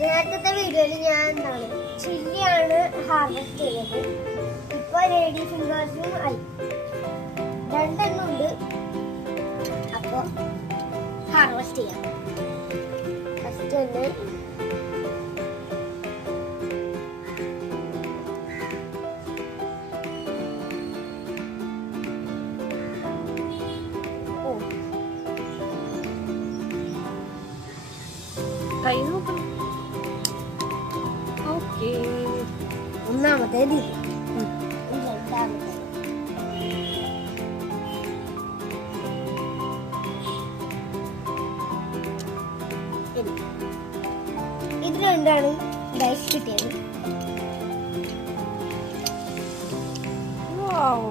നേരത്തെ വീഡിയോയിൽ ഞാൻ എന്താണ് ചില്ലിയാണ് ഹാർവെസ്റ്റ് ചെയ്തത്. ഇപ്പൊ ലേഡി ഫിംഗേഴ്സും ആയി, രണ്ടെണ്ണം ഉണ്ട്. അപ്പൊ ഹാർവെസ്റ്റ് ചെയ്യാം. ഫസ്റ്റ് തന്നെ കൈ നോക്കണം. ഓക്കേ, ഒന്നാമത്തേത്, രണ്ടാമത്തേത്. ഇത് രണ്ടാണ് ഡൈസ് കിട്ടിയത്. വാവ്.